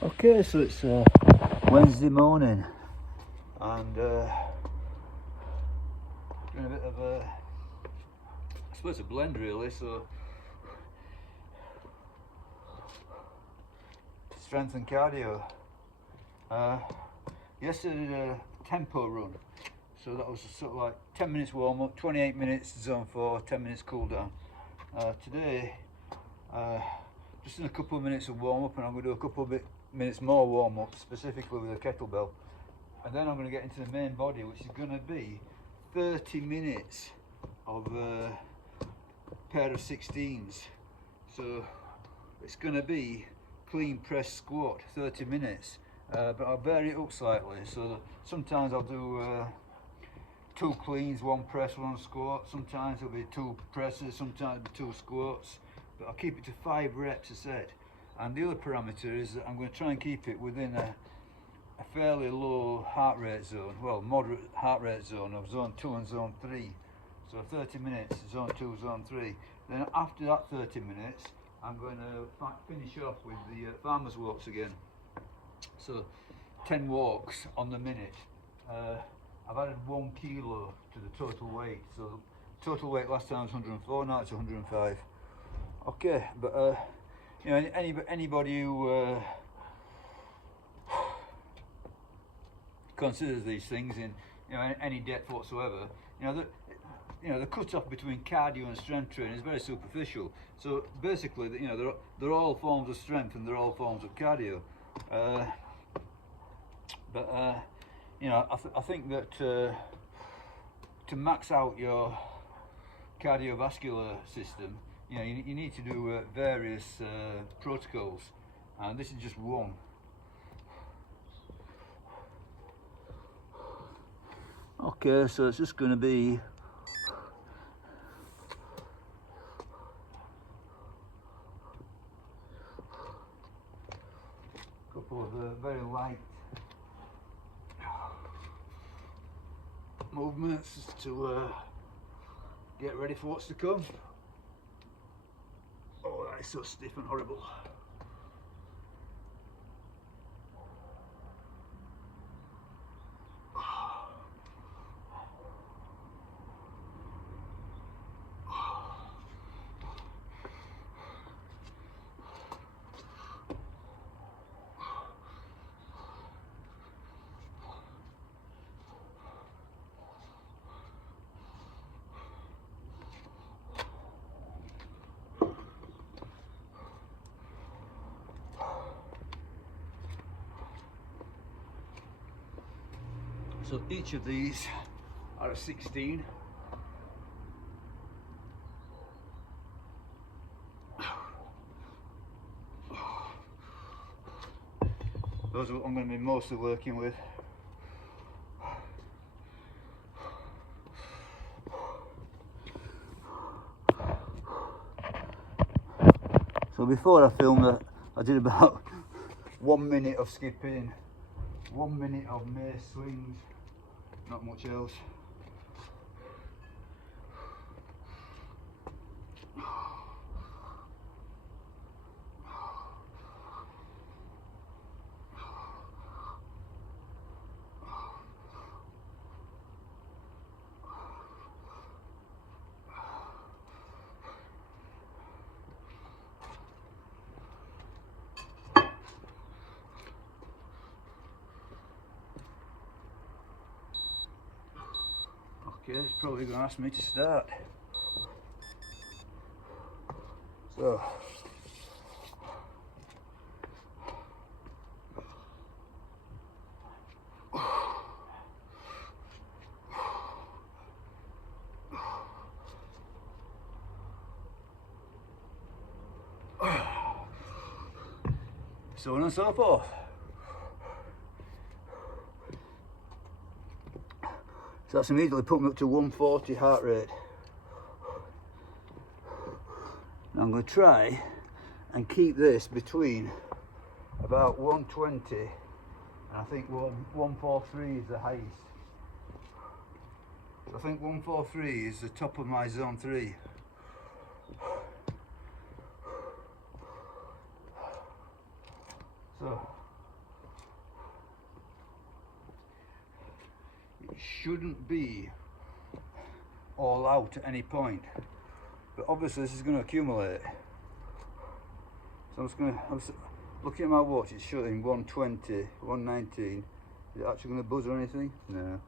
Okay, so it's Wednesday morning, and doing a bit of a, I suppose, a blend really. So strength and cardio. Yesterday did a tempo run, so that was sort of like 10 minutes warm up, 28 minutes zone 4, 10 minutes cool down. Today, just in a couple of minutes of warm up, and I'm going to do a couple of minutes more warm up, specifically with a kettlebell, and then I'm going to get into the main body, which is going to be 30 minutes of a pair of 16s. So it's going to be clean press squat, 30 minutes, but I'll vary it up slightly. So sometimes I'll do 2 cleans, 1 press, 1 squat. Sometimes it'll be 2 presses, sometimes it'll be 2 squats, but I'll keep it to 5 reps a set. And the other parameter is that I'm going to try and keep it within a fairly low heart rate zone, well, moderate heart rate zone of zone 2 and zone 3. So 30 minutes, zone 2, zone 3. Then after that 30 minutes, I'm going to finish off with the farmer's walks again. So 10 walks on the minute. I've added 1 kilo to the total weight. So total weight last time was 104, now it's 105. Okay, but you know, anybody who considers these things in, you know, any depth whatsoever, the cut-off between cardio and strength training is very superficial. So basically, you know, they're all forms of strength and they're all forms of cardio. You know, I think that to max out your cardiovascular system, you know, you need to do various protocols, and this is just one. Okay, so it's just going to be a couple of very light movements to get ready for what's to come. Oh, that is so stiff and horrible. So each of these are a 16. Those are what I'm going to be mostly working with. So before I filmed that, I did about 1 minute of skipping, 1 minute of mace swings, not much else. Okay, it's probably going to ask me to start. So, so on and so forth. So that's immediately put me up to 140 heart rate. Now I'm going to try and keep this between about 120 and I think 143 is the highest. So I think 143 is the top of my zone 3. So shouldn't be all out at any point, but obviously this is going to accumulate. So I'm just looking at my watch, it's showing 120, 119. Is it actually going to buzz or anything? No.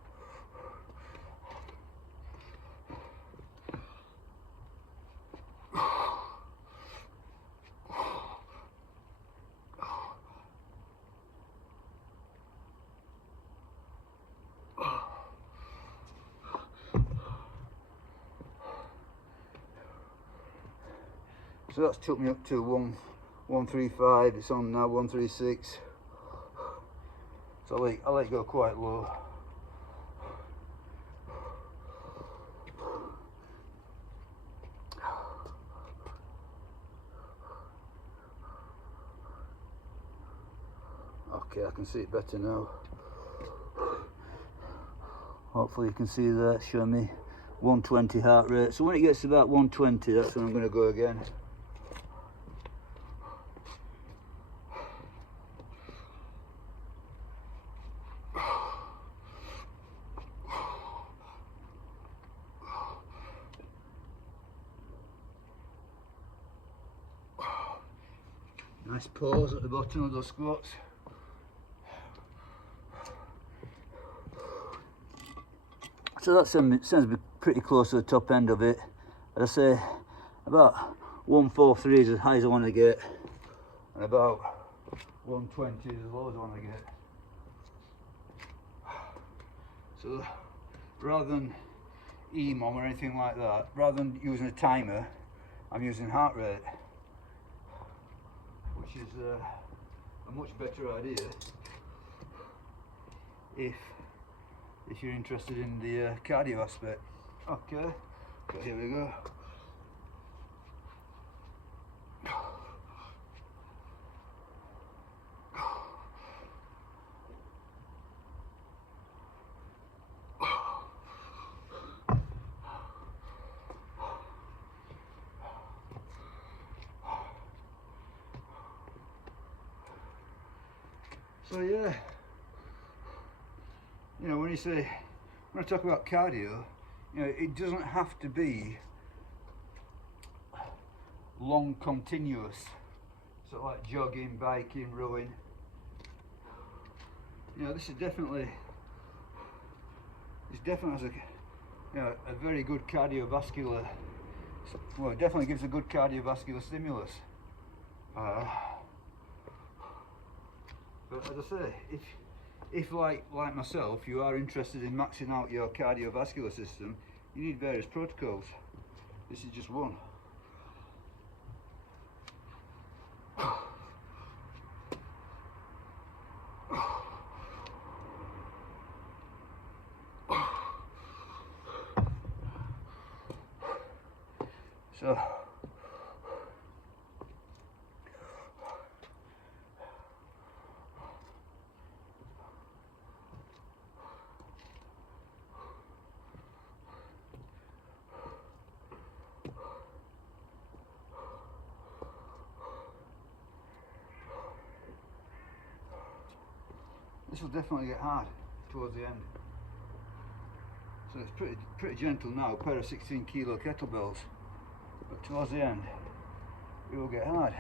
So that's took me up to 135, it's on now 136. So I let it go quite low. Okay, I can see it better now. Hopefully you can see that showing me 120 heart rate. So when it gets to about 120, that's when I'm going to go again. Nice pause at the bottom of those squats. So that sounds to be pretty close to the top end of it. I'd say about 143 is as high as I want to get, and about 120 is as low as I want to get. So rather than EMOM or anything like that, rather than using a timer, I'm using heart rate, which is a much better idea if you're interested in the cardio aspect. Okay, so here we go. So yeah, you know, when I talk about cardio, you know, it doesn't have to be long continuous, sort of like jogging, biking, rowing. You know, this definitely has a very good cardiovascular, well, it definitely gives a good cardiovascular stimulus. But as I say, if like myself, you are interested in maxing out your cardiovascular system, you need various protocols. This is just one. So this will definitely get hard towards the end. So it's pretty gentle now, a pair of 16 kilo kettlebells, but towards the end it will get hard.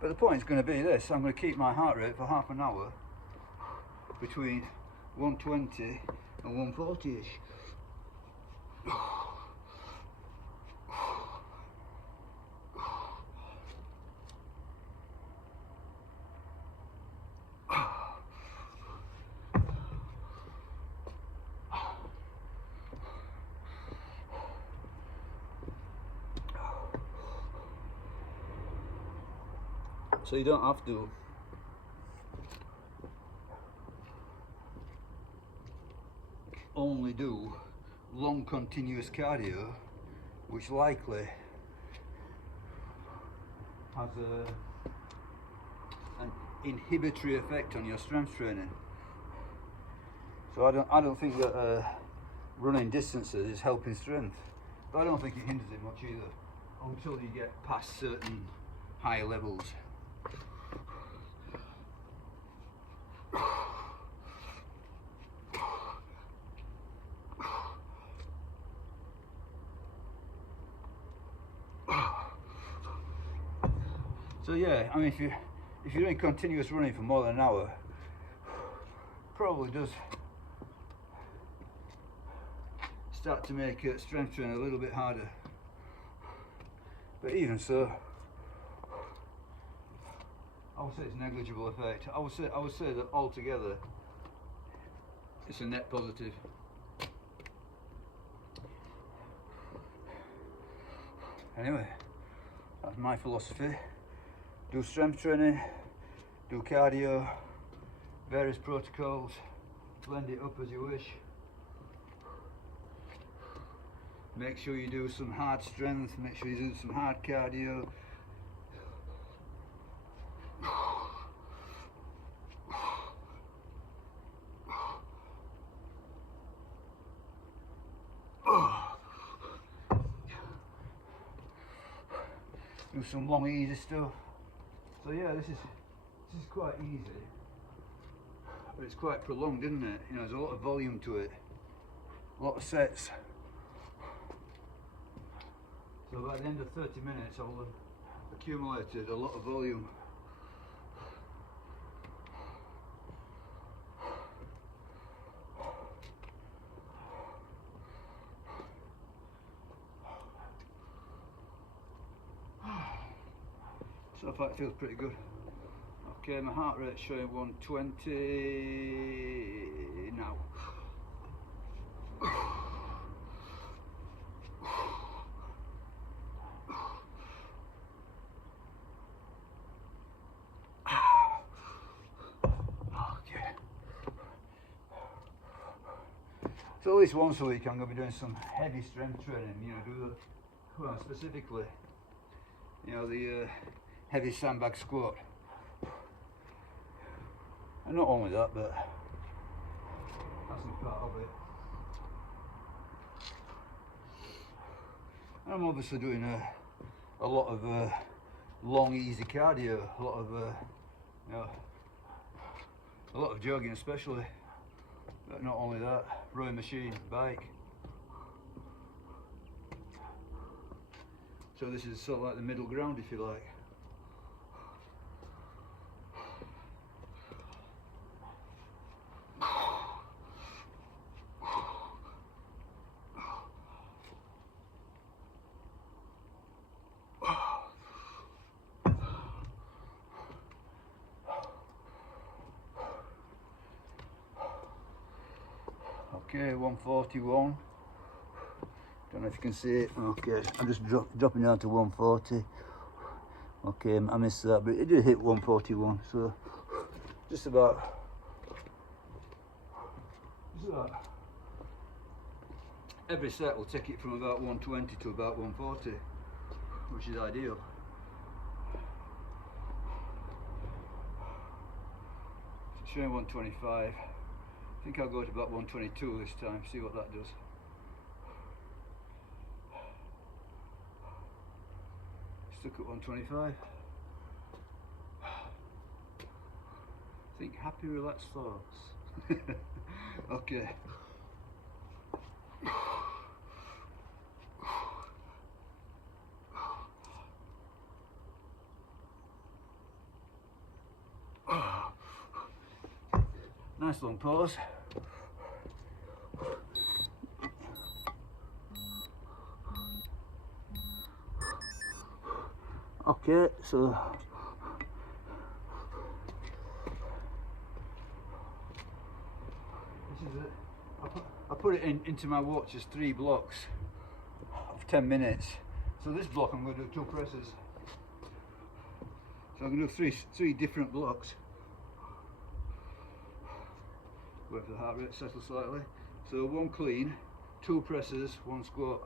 But the point is going to be this: I'm going to keep my heart rate for half an hour between 120 and 140ish. So you don't have to only do long continuous cardio, which likely has an inhibitory effect on your strength training. So I don't think that running distances is helping strength, but I don't think it hinders it much either, until you get past certain higher levels. So yeah, I mean, if you're doing continuous running for more than an hour, probably does start to make strength training a little bit harder. But even so, I would say it's negligible effect. I would say that altogether it's a net positive. Anyway, that's my philosophy. Do strength training, do cardio, various protocols, blend it up as you wish. Make sure you do some hard strength, make sure you do some hard cardio. Do some long easy stuff. So yeah, this is quite easy, but it's quite prolonged, isn't it? You know, there's a lot of volume to it, a lot of sets. So by the end of 30 minutes, I'll have accumulated a lot of volume. So far it feels pretty good. Okay, my heart rate's showing 120 now. Okay. So at least once a week I'm going to be doing some heavy strength training, you know, well, specifically, you know, the heavy sandbag squat. And not only that, but that's a part of it. I'm obviously doing a lot of long, easy cardio, a lot of you know, a lot of jogging, especially. But not only that, rowing machine, bike. So this is sort of like the middle ground, if you like. Okay, 141. Don't know if you can see it. Okay, I'm just dropping down to 140. Okay, I missed that, but it did hit 141. So just about every set will take it from about 120 to about 140, which is ideal. Showing 125. I think I'll go to about 122 this time, see what that does. Stuck at 125. Think happy, relaxed thoughts. Okay. Nice long pause. Okay, so this is it. I put it into my watch as 3 blocks of 10 minutes. So this block I'm going to do 2 presses. So I'm going to do three different blocks. Wait for the heart rate to settle slightly. So 1 clean, 2 presses, 1 squat.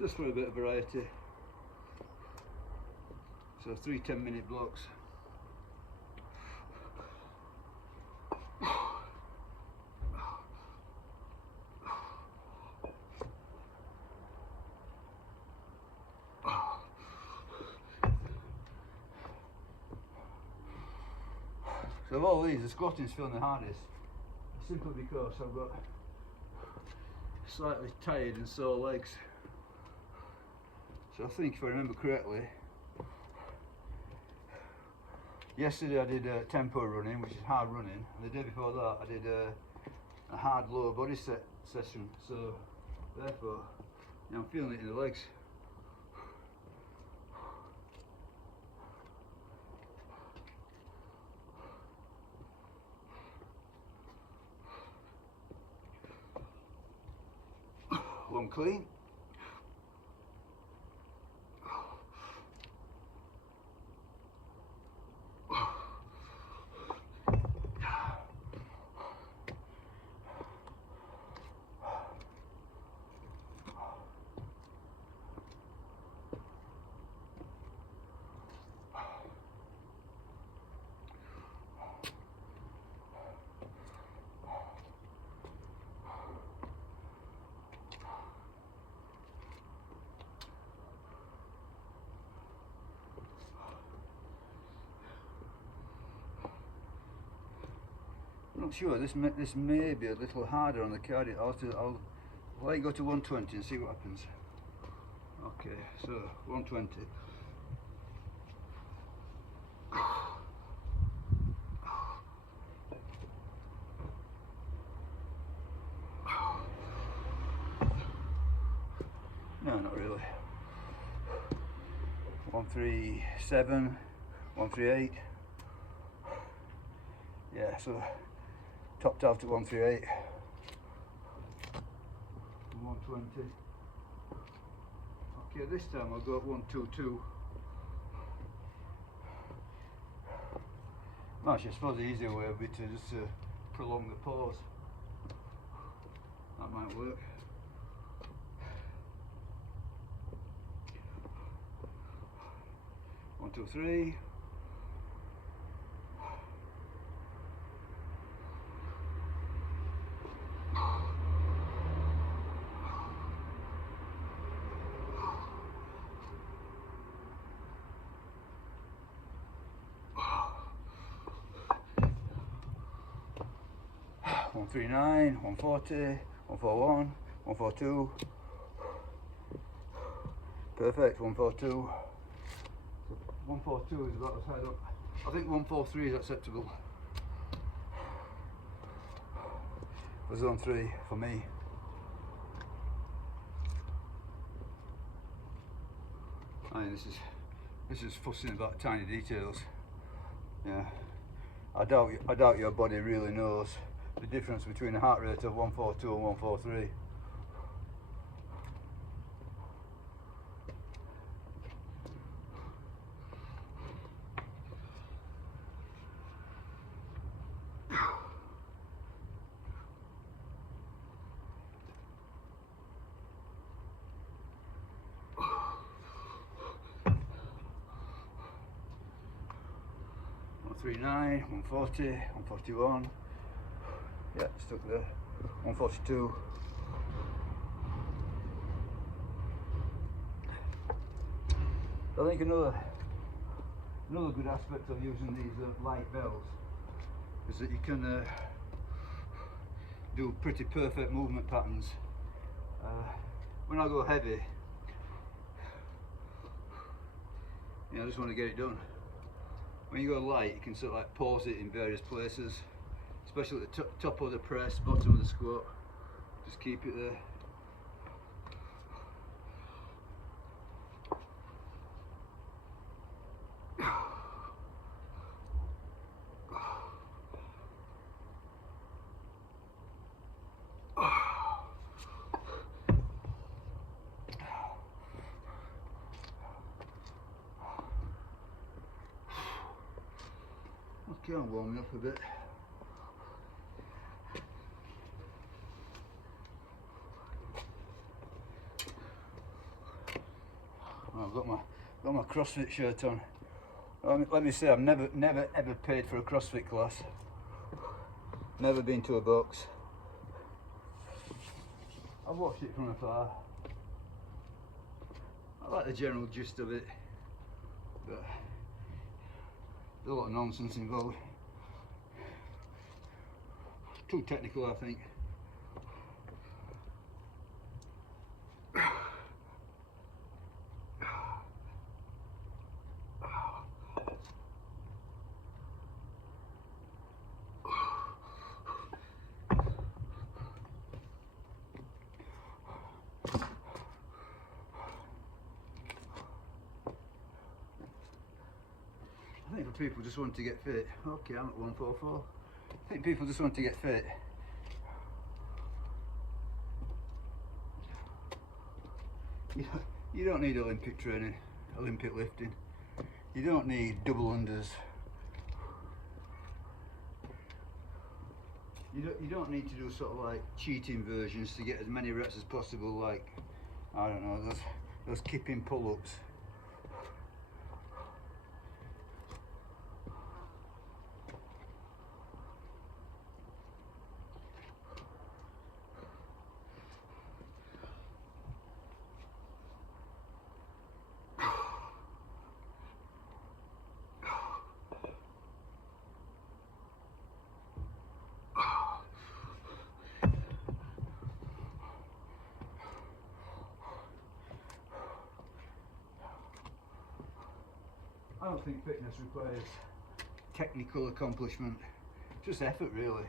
Just for a bit of variety. So 3 10-minute blocks. So of all these, the squatting's feeling the hardest, simply because I've got slightly tired and sore legs. So I think if I remember correctly, yesterday I did tempo running, which is hard running, and the day before that I did a hard lower body session. So therefore, I'm feeling it in the legs. One clean. I'm not sure, this may be a little harder on the cardio. I'll let it go to 120 and see what happens. Okay, so 120. No, not really. 137, 138. Yeah, so topped out at 138. 120. Okay, this time I'll go at 122. Actually, I suppose the easier way would be to just prolong the pause. That might work. One, two, three. One, 139, 140, 141, 142. Perfect, 142. 142 is about as high up. I think 143 is acceptable for zone 3 for me. I mean, this is fussing about tiny details. Yeah, I doubt your body really knows the difference between a heart rate of 142 and 143. .39, 140, 141. Yeah, stuck there. 142. I think another good aspect of using these light bells is that you can do pretty perfect movement patterns. When I go heavy, I just want to get it done. When you go light, you can sort of like pause it in various places, especially at the top of the press, bottom of the squat. Just keep it there. Okay, I'm warming up a bit. I've got my CrossFit shirt on. Let me say, I've never ever paid for a CrossFit class. Never been to a box. I've watched it from afar. I like the general gist of it, but there's a lot of nonsense involved. Too technical, I think. I think for people just want to get fit. Okay, I'm at 144. I think people just want to get fit. You don't need Olympic training, Olympic lifting. You don't need double unders. You don't need to do sort of like cheating versions to get as many reps as possible, like, I don't know, those kipping pull-ups. I don't think fitness requires technical accomplishment, just effort really.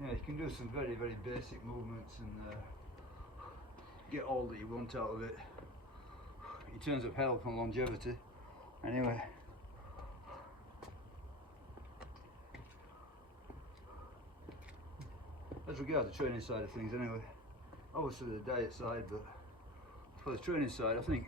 Yeah, you can do some very, very basic movements and get all that you want out of it in terms of health and longevity. Anyway, as regards the training side of things anyway, obviously the diet side, but for the training side I think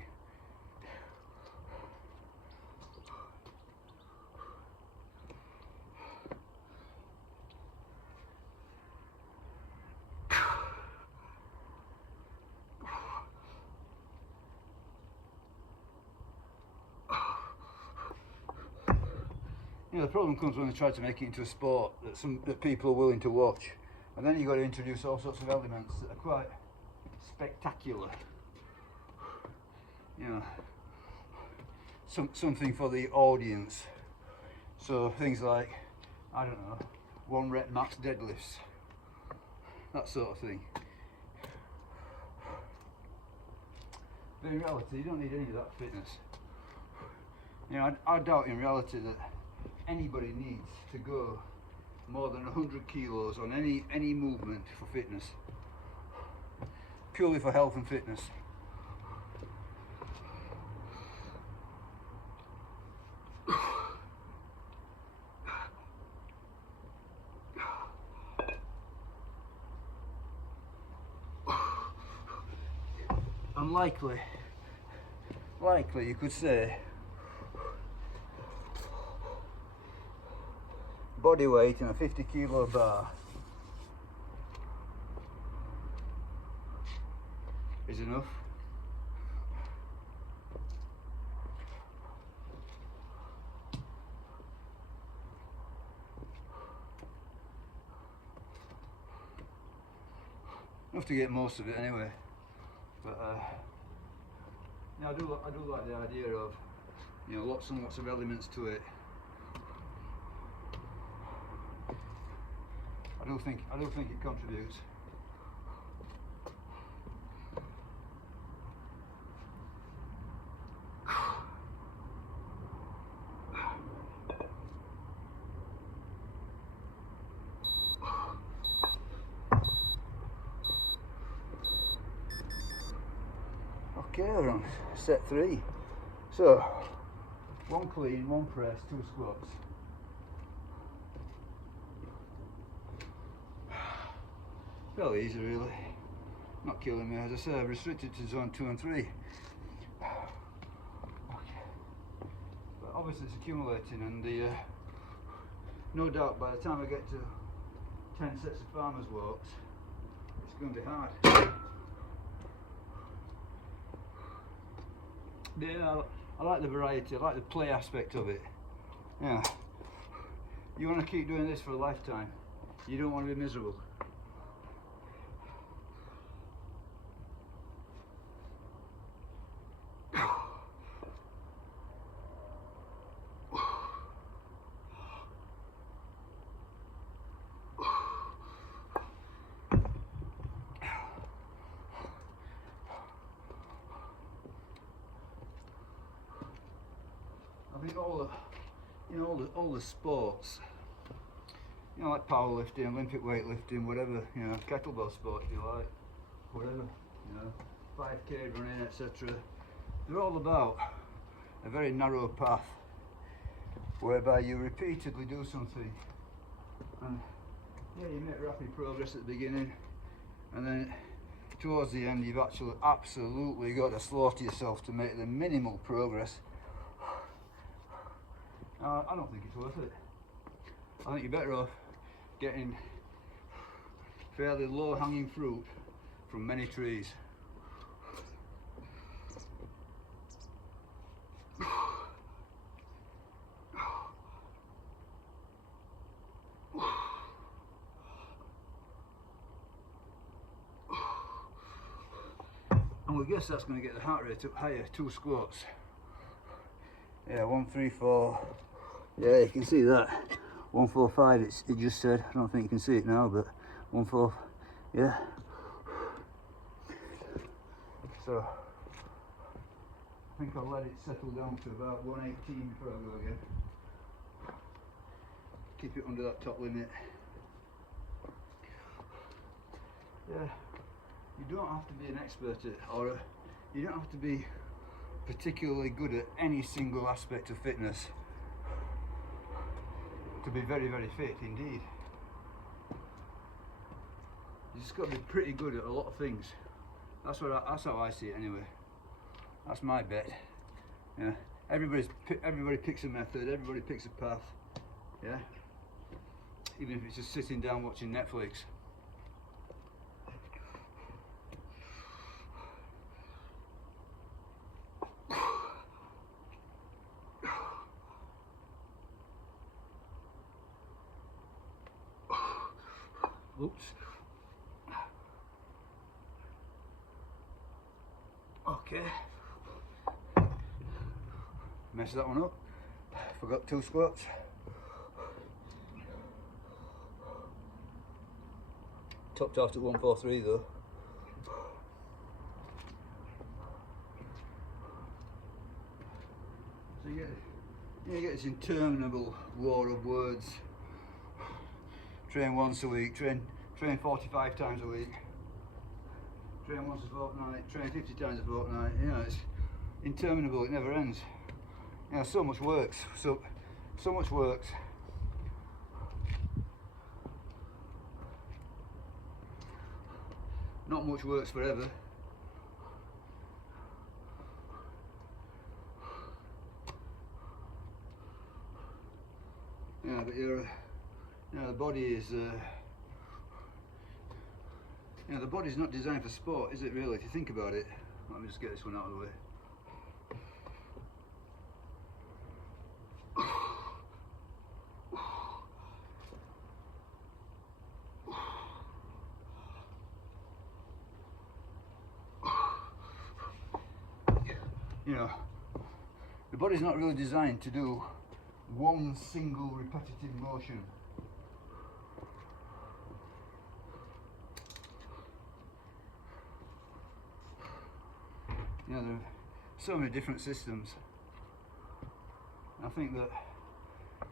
the problem comes when they try to make it into a sport that people are willing to watch, and then you've got to introduce all sorts of elements that are quite spectacular. You know, something for the audience. So things like, I don't know, 1 rep max deadlifts, that sort of thing. But in reality, you don't need any of that fitness. You know, I doubt in reality that anybody needs to go more than 100 kilos on any movement for fitness, purely for health and fitness. And likely you could say body weight in a 50 kilo bar is enough. Enough to get most of it anyway. But yeah, I do like the idea of, you know, lots and lots of elements to it. I do think it contributes. Okay, we're on set 3. So 1 clean, 1 press, 2 squats. Fairly easy really, not killing me. As I say, I've restricted to zone 2 and 3. Okay. But obviously it's accumulating, and no doubt by the time I get to 10 sets of farmers walks, it's going to be hard. But yeah, I like the variety, I like the play aspect of it. Yeah. You want to keep doing this for a lifetime. You don't want to be miserable. I think all the sports, you know, like powerlifting, Olympic weightlifting, whatever, you know, kettlebell sport if you like, whatever, you know, 5k running, etc. They're all about a very narrow path whereby you repeatedly do something, and yeah, you make rapid progress at the beginning, and then towards the end you've actually absolutely got to slaughter yourself to make the minimal progress. I don't think it's worth it. I think you're better off getting fairly low hanging fruit from many trees. And we guess that's going to get the heart rate up higher. 2 squats. Yeah, 1, 3, 4. Yeah, you can see that. 1, 4, 5. It just said. I don't think you can see it now, but 1, 4. Yeah. So I think I'll let it settle down to about 118 before I go again. Keep it under that top limit. Yeah. You don't have to be an expert at, or you don't have to be particularly good at any single aspect of fitness to be very, very fit indeed. You just got to be pretty good at a lot of things. That's how I see it anyway. That's my bet. Yeah. Everybody picks a method. Everybody picks a path. Yeah. Even if it's just sitting down watching Netflix. Oops. Okay. Messed that one up. Forgot 2 squats. Topped off at 143 though. So you get this interminable war of words. Train once a week, train 45 times a week, train once a fortnight, train 50 times a fortnight. You know, it's interminable, it never ends. You know, so much works, so much works. Not much works forever. Yeah, but the body is, the body's not designed for sport, is it really, if you think about it? Let me just get this one out of the way. You know, the body's not really designed to do one single repetitive motion. You know, there are so many different systems. I think that,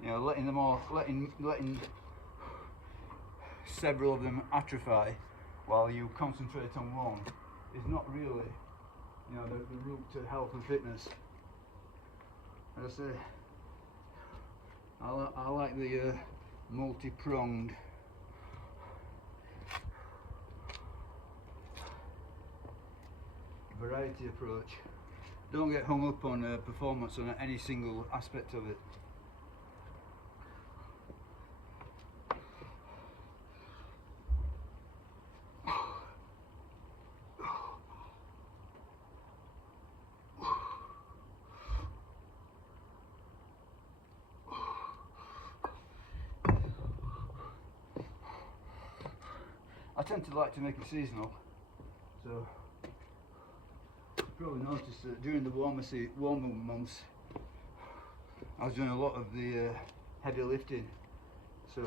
you know, letting several of them atrophy while you concentrate on one is not really, you know, the route to health and fitness. As I say, I like the multi-pronged variety approach. Don't get hung up on performance on any single aspect of it. I tend to like to make it seasonal, so you've probably noticed that during the warmer months I was doing a lot of the heavy lifting, so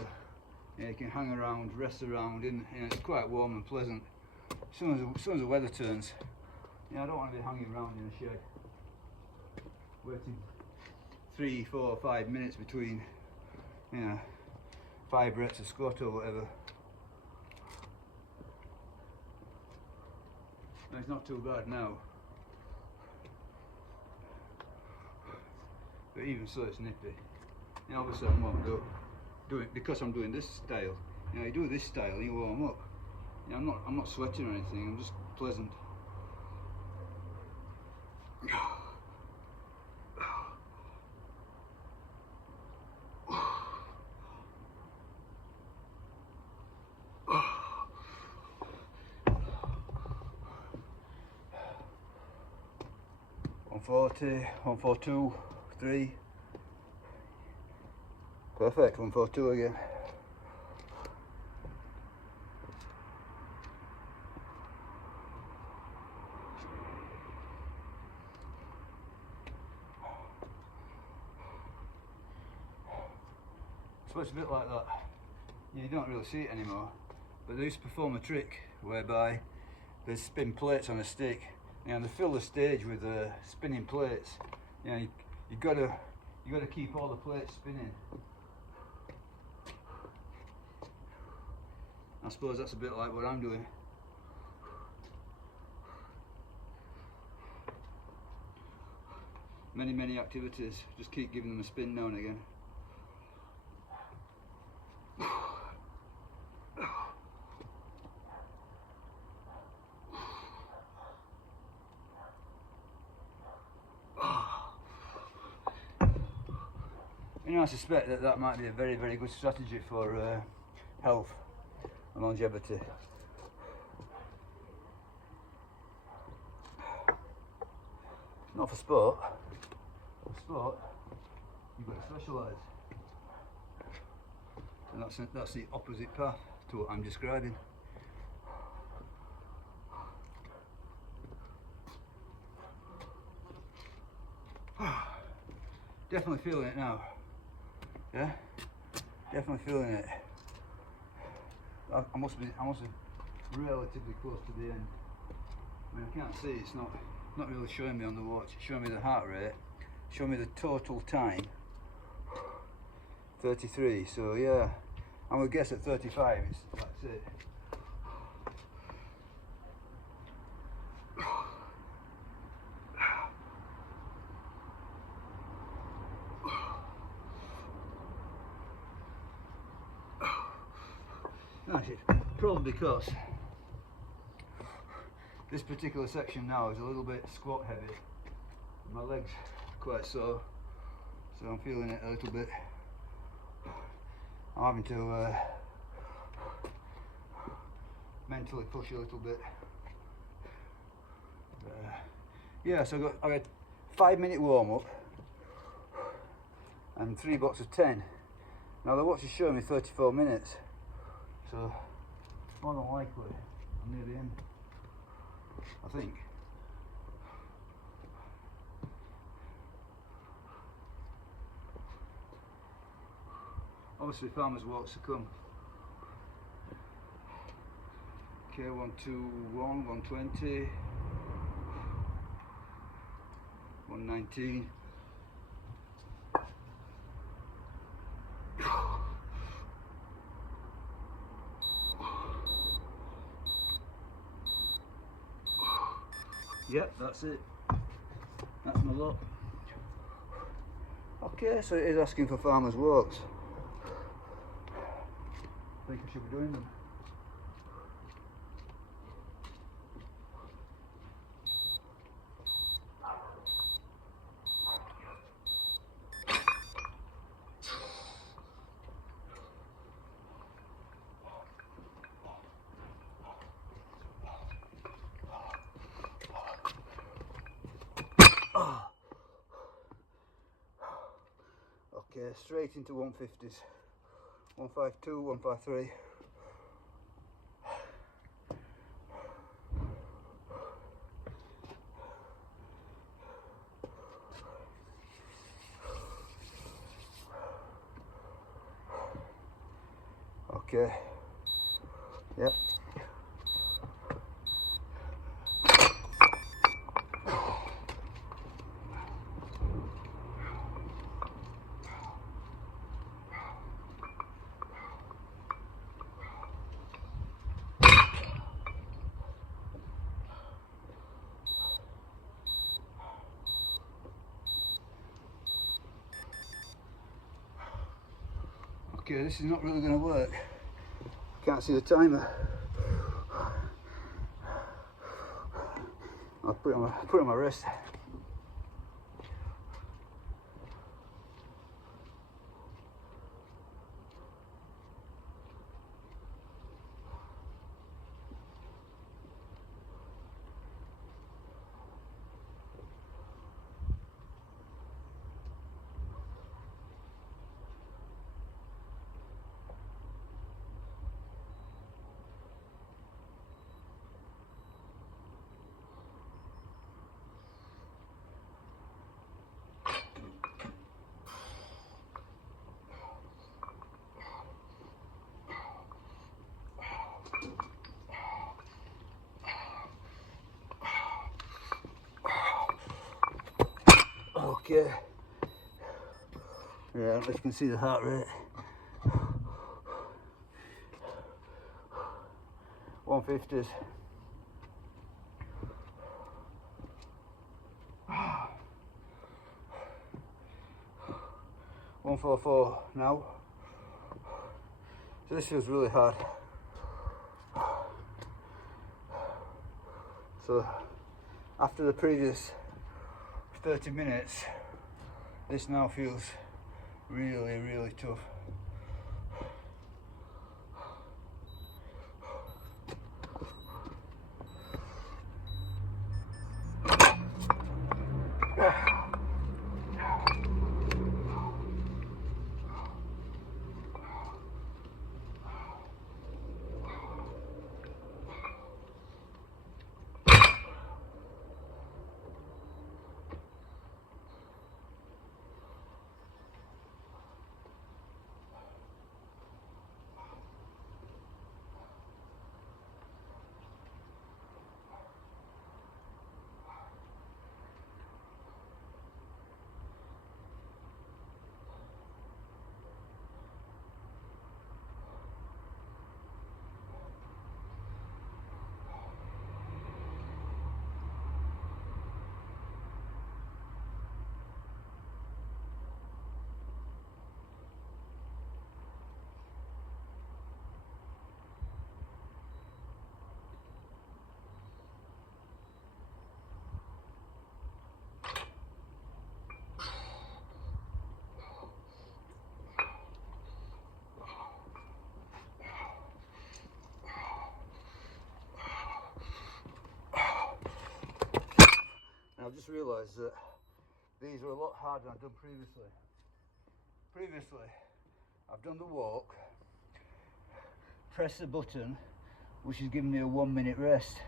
yeah, you can hang around, rest around, and it's quite warm and pleasant. As soon as the weather turns, I don't want to be hanging around in a shed waiting 3, 4, 5 minutes between 5 reps of squat or whatever. It's not too bad now, but even so it's nippy. You know, obviously I'm warmed up. Do it because I'm doing this style. You know, you do this style and you warm up. You know, I'm not sweating or anything. I'm just pleasant. $140, 142, 3. Perfect, 142 again. So it's a bit like that. You don't really see it anymore, but they used to perform a trick whereby they spin plates on a stick, and they fill the stage with spinning plates. You know, you gotta keep all the plates spinning. I suppose that's a bit like what I'm doing. Many activities, just keep giving them a spin now and again. You know, I suspect that might be a very good strategy for health and longevity. Not for sport. For sport, you've got to specialise. And that's the opposite path to what I'm describing. Definitely feeling it now. Yeah, definitely feeling it. I must be relatively close to the end. I mean, I can't see. It's not really showing me on the watch. It's showing me the heart rate, showing me the total time. 33. So yeah, I'm gonna guess at 35. That's it. Actually, probably because this particular section now is a little bit squat heavy. My legs are quite sore, so I'm feeling it a little bit. I'm having to mentally push a little bit. Yeah, so I got 5-minute warm up and 3 blocks of 10. Now the watch is showing me 34 minutes. So, more than likely, I'm near the end, I think. Obviously, farmers walks to come. Okay, 121, 120, 119. Yep, that's it. That's my lot. Okay, so it is asking for farmers walks. I think I should be doing them. Okay, straight into 150s. 152, 153. Okay. Yep. Okay, this is not really going to work. Can't see the timer. I'll put it on my wrist. Okay. Yeah, I don't know if you can see the heart rate. 150s. 144 now. So this feels really hard. So after the previous 30 minutes, this now feels really, really tough. I've just realised that these are a lot harder than I've done previously. Previously, I've done the walk, press the button, which is giving me a 1 minute rest.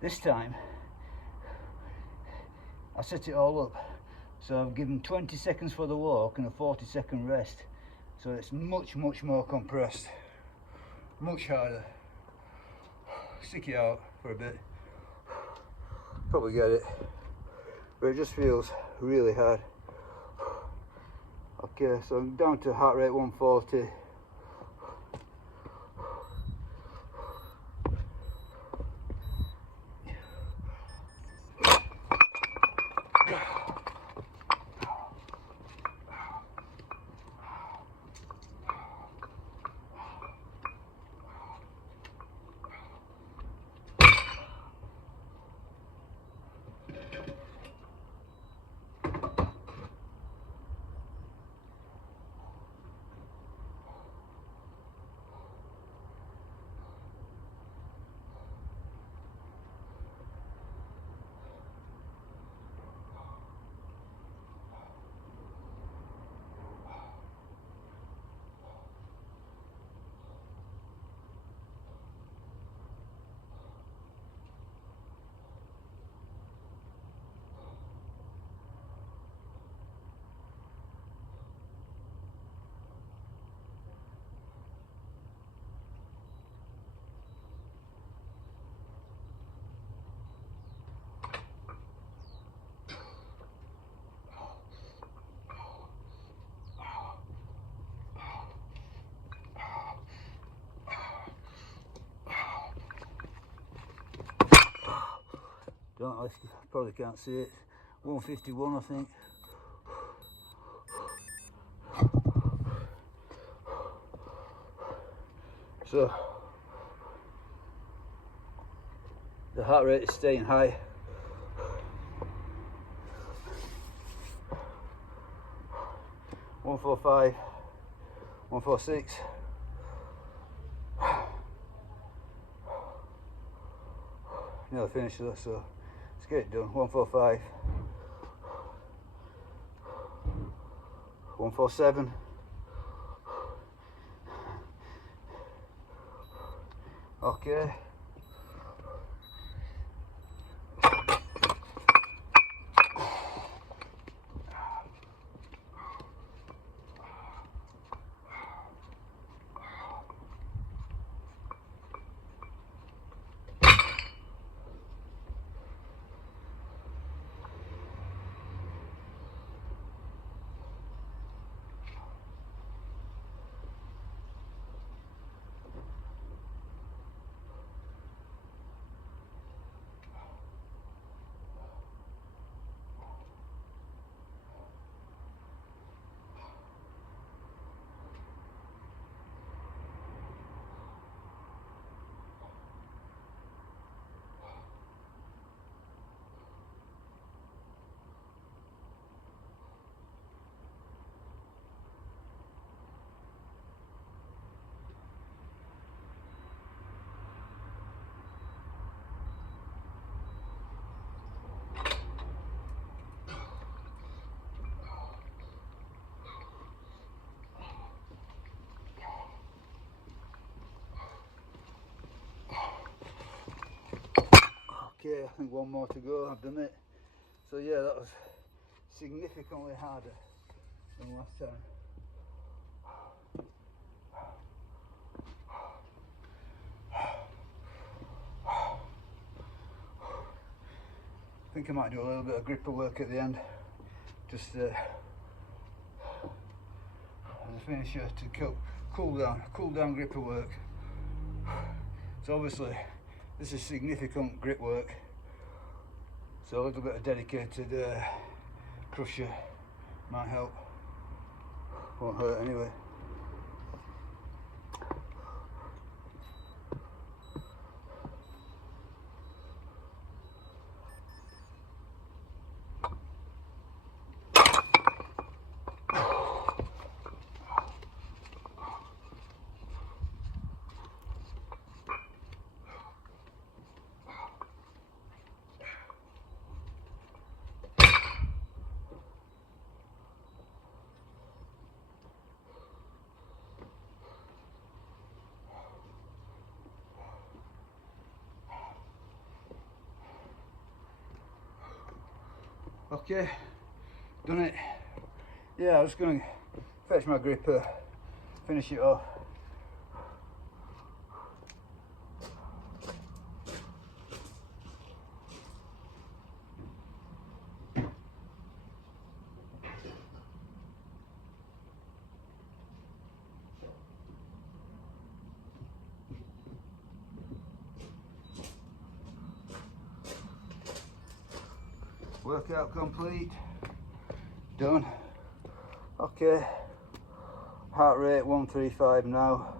This time, I set it all up. So I've given 20 seconds for the walk and a 40-second rest. So it's much, much more compressed, much harder. Stick it out for a bit. Probably get it, but it just feels really hard. Okay, so I'm down to heart rate 140. Don't know if you probably can't see it. 151, I think. So the heart rate is staying high. One, 145, 146. Nearly finished though, so let's get it done. 145, 147. Okay. Okay, I think one more to go, I've done it. So yeah, that was significantly harder than last time. I think I might do a little bit of gripper work at the end, just as a finisher to cool down gripper work. So obviously this is significant grip work, so a little bit of dedicated crusher might help. Won't hurt anyway. Okay, done it. Yeah, I was going to fetch my gripper, finish it off. Workout complete, done. Okay, heart rate 135 now,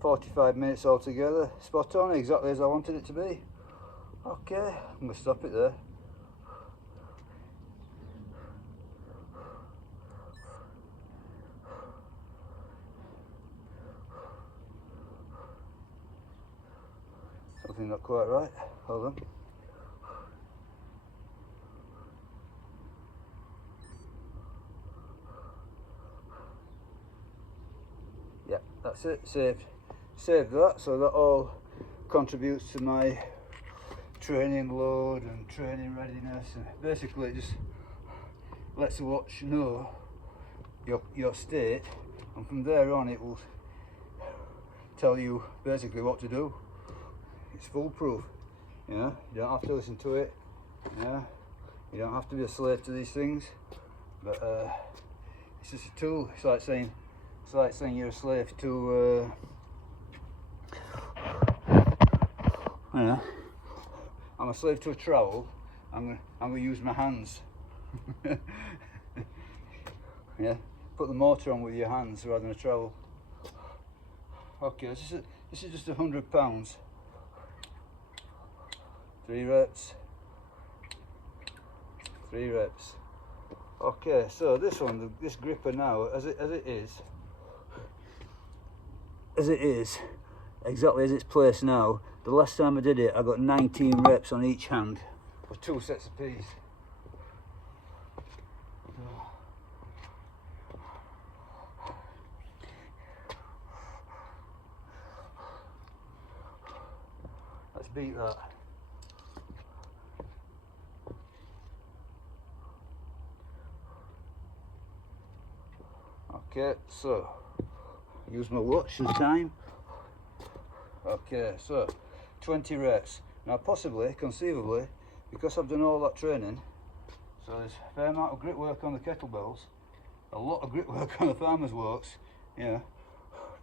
45 minutes altogether, spot on, exactly as I wanted it to be. Okay, I'm going to stop it there. Something not quite right, hold on. Yeah, that's it, saved that, so that all contributes to my training load and training readiness, and basically it just lets the watch know your state, and from there on it will tell you basically what to do. It's foolproof, you know, you don't have to listen to it, yeah, you don't have to be a slave to these things, but it's just a tool. It's like saying you're a slave to you know, I'm a slave to a trowel, I'm gonna use my hands. Yeah, put the motor on with your hands rather than a trowel. Okay, it's This is just £100. 3 reps. 3 reps. Okay, so this one, this gripper now, as it is, exactly as it's placed now, the last time I did it, I got 19 reps on each hand for 2 sets apiece. Let's beat that. Okay, so use my watch for time. Okay, so 20 reps. Now possibly, conceivably, because I've done all that training, so there's a fair amount of grip work on the kettlebells, a lot of grip work on the farmer's walks, yeah,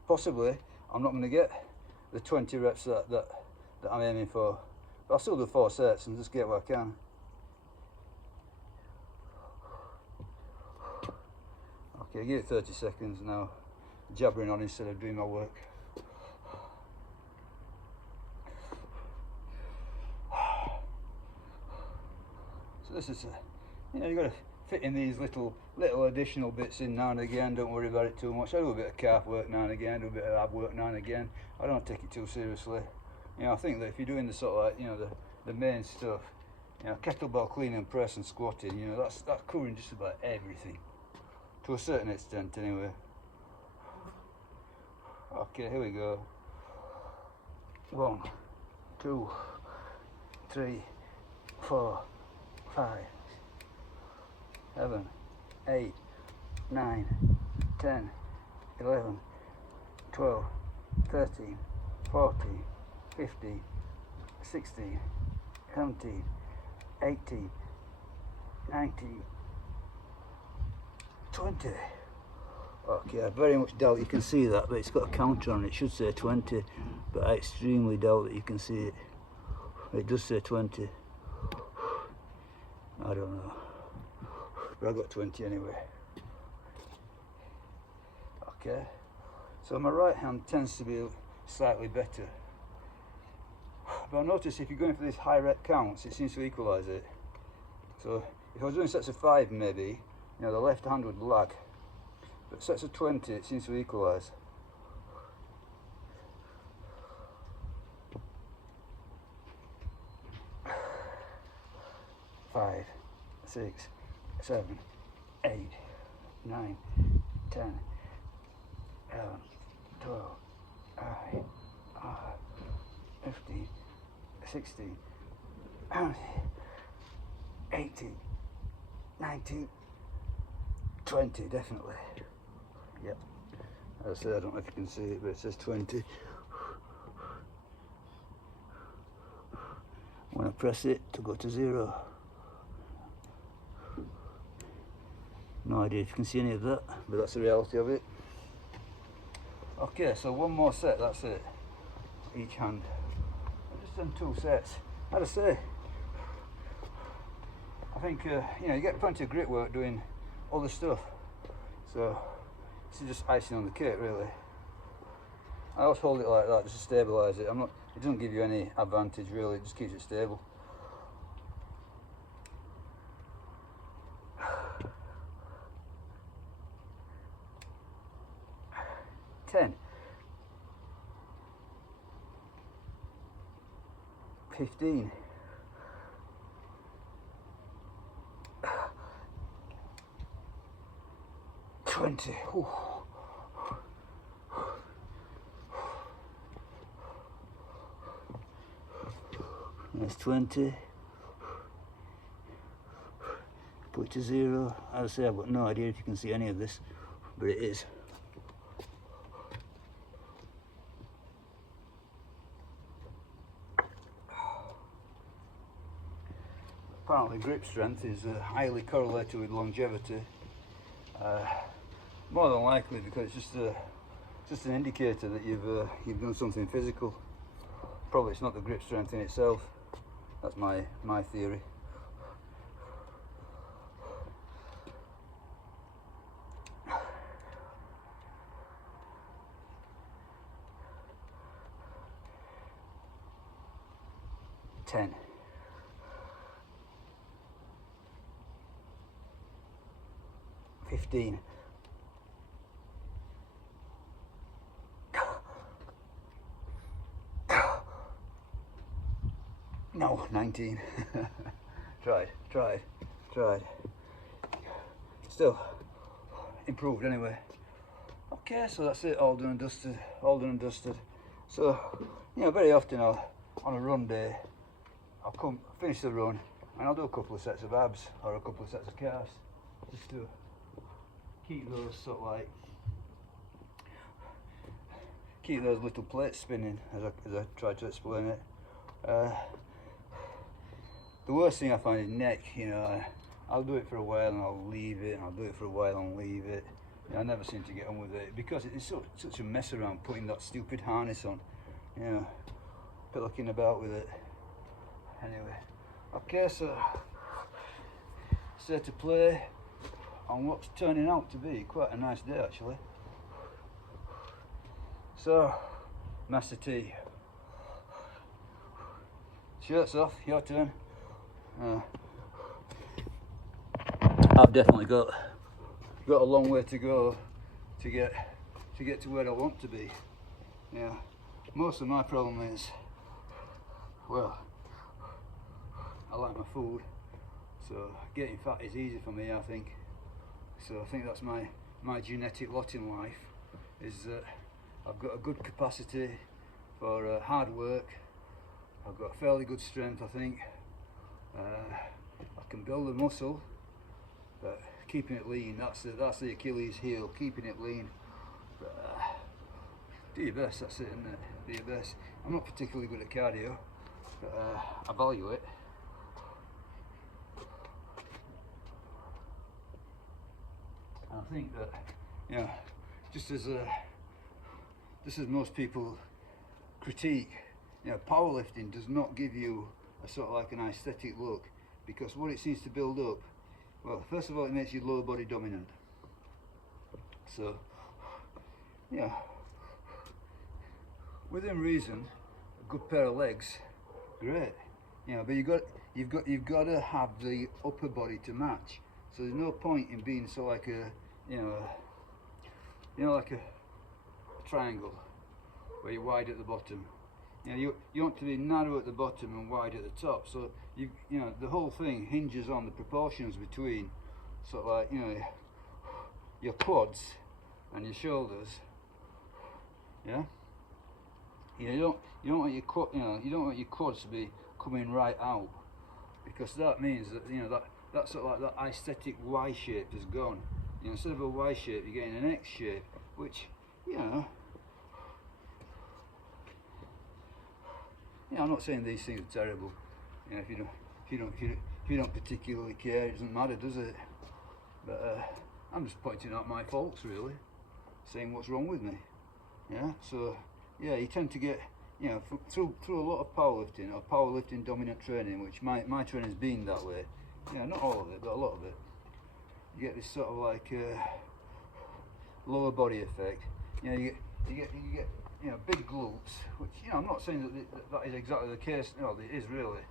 possibly I'm not going to get the 20 reps that I'm aiming for. But I'll still do 4 sets and just get what I can. Okay, give it 30 seconds now, jabbering on instead of doing my work. So this is, you know, you've got to fit in these little additional bits in now and again. Don't worry about it too much. I do a bit of calf work now and again, do a bit of ab work now and again. I don't take it too seriously. You know, I think that if you're doing the sort of like, you know, the main stuff, you know, kettlebell clean and press and squatting, you know, that's covering just about everything. To a certain extent, anyway. Okay, here we go. 1, 2, 3, 4, 5, 7, 8, 9, 10, 11, 12, 13, 14, 15, 16, 17, 18, 19, 20. Okay, I very much doubt you can see that, but it's got a counter on it. It should say 20, but I extremely doubt that you can see it. It does say 20. I don't know, but I got 20 anyway. Okay, so my right hand tends to be slightly better, but I notice if you're going for these high rep counts, it seems to equalise it. So if I was doing sets of 5 maybe, you know, the left hand would lag, but sets of 20 it seems to equalise. Five, 6, 7, 8, 9, 10, 11, 12, 15, 16, 18, 19, 20, definitely. Yep. As I say, I don't know if you can see it, but it says 20. When I press it to go to 0. No idea if you can see any of that, but that's the reality of it. Okay, so 1 more set, that's it. Each hand. I've just done 2 sets. As I say, I think you know, you get plenty of grip work doing other stuff. So this is just icing on the cake, really. I always hold it like that just to stabilise it. It doesn't give you any advantage really, it just keeps it stable. Ten. 15. 20. Ooh. That's 20. Put it to 0. As I say, I've got no idea if you can see any of this, but it is. Apparently grip strength is highly correlated with longevity. More than likely because it's just an indicator that you've done something physical. Probably it's not the grip strength in itself. That's my theory. 10. $15. No, 19. Tried. Still improved anyway. Okay, so that's it, all done and dusted. So, you know, very often on a run day, I'll come finish the run and I'll do a couple of sets of abs or a couple of sets of calves, just to keep those sort of like, keep those little plates spinning, as I tried to explain it. The worst thing I find is neck. You know, I'll do it for a while and I'll leave it, and I'll do it for a while and leave it. You know, I never seem to get on with it because it's such a mess around putting that stupid harness on. You know, piddling about with it. Anyway, okay, so set to play on what's turning out to be quite a nice day actually. So, Master T, shirts off, your turn. I've definitely got a long way to go to get to where I want to be. Yeah, most of my problem is, well, I like my food, so getting fat is easy for me, I think. So I think that's my genetic lot in life, is that I've got a good capacity for hard work. I've got fairly good strength, I think. I can build a muscle, but keeping it lean, that's the Achilles heel, keeping it lean. But, do your best, that's it, isn't it? Do your best. I'm not particularly good at cardio, but I value it. And I think that, you know, just as most people critique, you know, powerlifting does not give you a sort of like an aesthetic look, because what it seems to build up, well, first of all, it makes you lower body dominant. So, yeah, within reason, a good pair of legs, great. You know, but you've got to have the upper body to match. So there's no point in being so like a, you know, like a triangle where you're wide at the bottom. You know, you want to be narrow at the bottom and wide at the top. So you know, the whole thing hinges on the proportions between sort of like, you know, your quads and your shoulders. Yeah. You don't want your quads to be coming right out, because that means that, you know, that sort of like that aesthetic Y shape is gone. You know, instead of a Y shape, you're getting an X shape, which, you know, I'm not saying these things are terrible. You know, if you don't particularly care, it doesn't matter, does it? But I'm just pointing out my faults, really, saying what's wrong with me. Yeah. So yeah, you tend to get, you know, through a lot of powerlifting or powerlifting dominant training, which my training's been that way. You know, not all of it, but a lot of it. You get this sort of like lower body effect. You know, you get you know, big glutes, which, you know, I'm not saying that is exactly the case. No, it is really.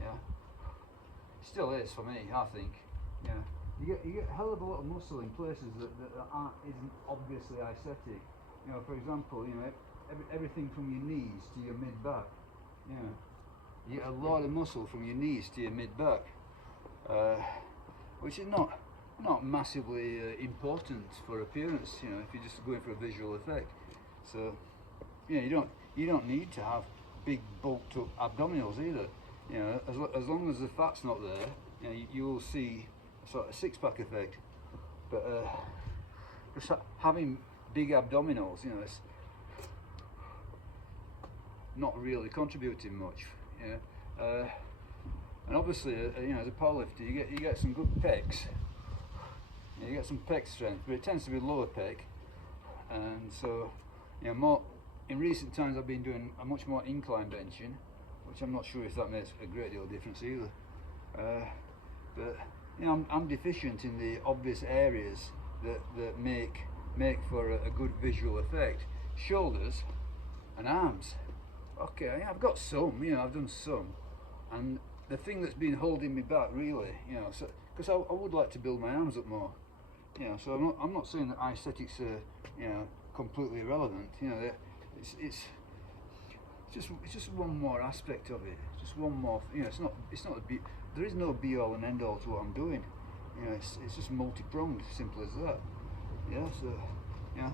Yeah, still is for me, I think. Yeah, you get a hell of a lot of muscle in places that isn't obviously aesthetic. You know, for example, you know, everything from your knees to your mid back. You know, you get a lot of muscle from your knees to your mid back, which is not massively important for appearance. You know, if you're just going for a visual effect. So, you know, you don't need to have big bulked up abdominals either. You know, as long as the fat's not there, you know, you will see a sort of six-pack effect. But just having big abdominals, you know, it's not really contributing much. You know, and obviously, you know, as a powerlifter, you get some good pecs. You get some pec strength, but it tends to be lower pec, and so, you know, more in recent times I've been doing a much more incline benching, which I'm not sure if that makes a great deal of difference either. But you know, I'm deficient in the obvious areas that make for a good visual effect. Shoulders and arms. okay, I've got some, you know, I've done some, and the thing that's been holding me back really, you know, so because I would like to build my arms up more, you know, so I'm not saying that aesthetics are, you know, completely irrelevant, you know, it's just one more aspect of it, just one more, you know, it's not there is no be all and end all to what I'm doing, you know, it's just multi-pronged, simple as that, yeah, so, yeah,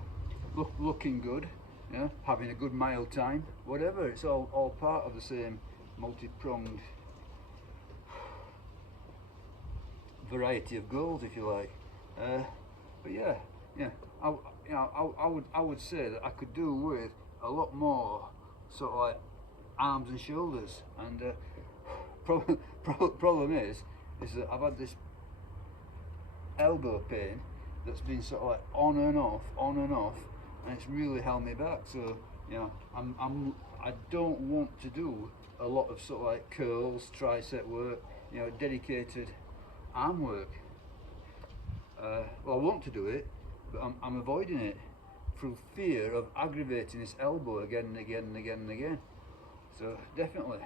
looking good, yeah, having a good mile time, whatever, it's all part of the same multi-pronged variety of goals, if you like. But yeah, yeah, I would say that I could do with a lot more sort of like arms and shoulders. And problem is that I've had this elbow pain that's been sort of like on and off, and it's really held me back. So you know, I don't want to do a lot of sort of like curls, tricep work, you know, dedicated arm work. Well, I want to do it, but I'm avoiding it through fear of aggravating this elbow again and again and again and again. So definitely,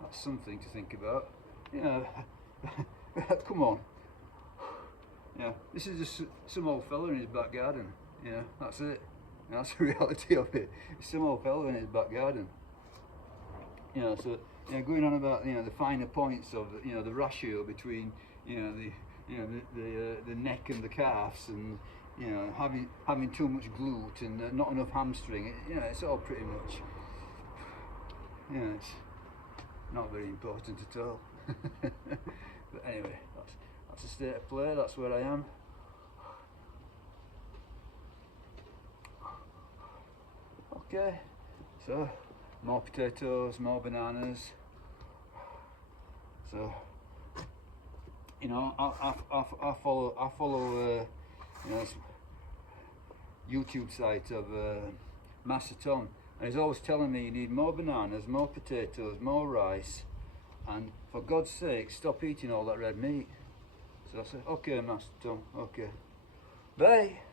that's something to think about. You know, come on. Yeah, this is just some old fella in his back garden. You know, that's it. You know, that's the reality of it. It's some old fella in his back garden. You know, so you know, going on about, you know, the finer points of, you know, the ratio between, you know, the neck and the calves, and you know, having too much glute and not enough hamstring. You know, it's all pretty much, you know, it's not very important at all. But anyway, that's the state of play. That's where I am. Okay, so more potatoes, more bananas. So, you know, I follow you know, this YouTube site of Master Tom, and he's always telling me you need more bananas, more potatoes, more rice, and for God's sake, stop eating all that red meat. So I said, okay, Master Tom, okay, bye.